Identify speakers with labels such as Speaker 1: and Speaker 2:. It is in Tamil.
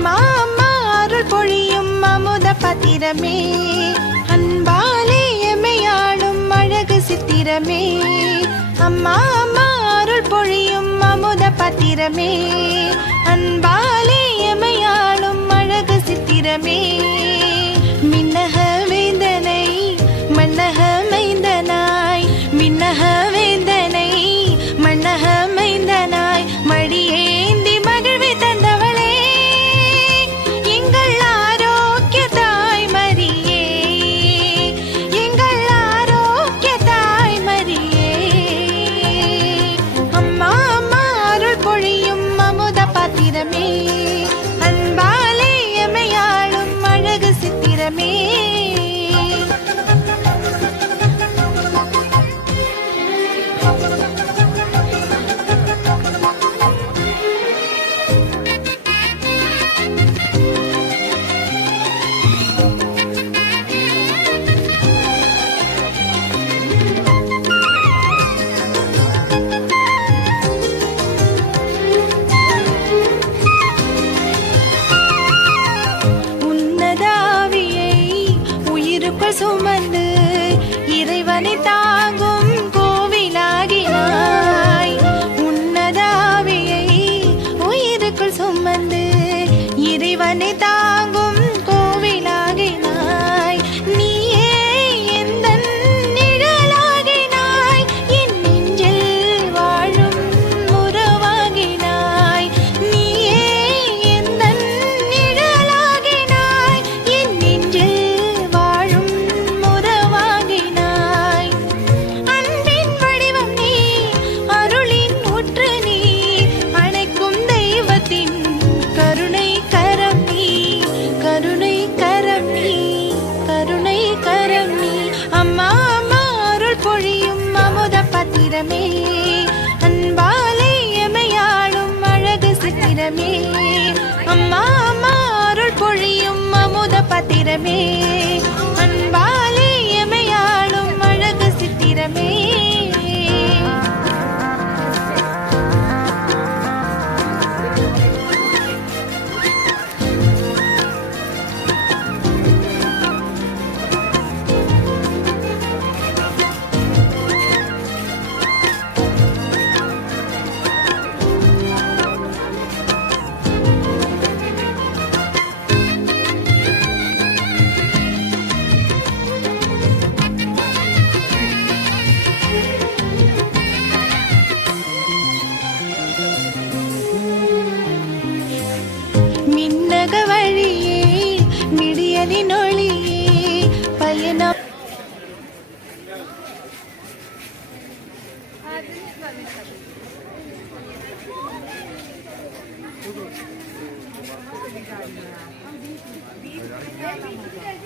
Speaker 1: மாமா அருள் பொழியும் அமுத பத்திரமே. அன்பாலே எமையாளும் அழகு சித்திரமே. அம்மா அம்மா அருள் பொழியும் அமுத பத்திரமே. பத்திரமே. அம்மா அம்மா அருள் பொழியும் அமுத பத்திரமே. 你看呀，他们比比，比比，
Speaker 2: 比比。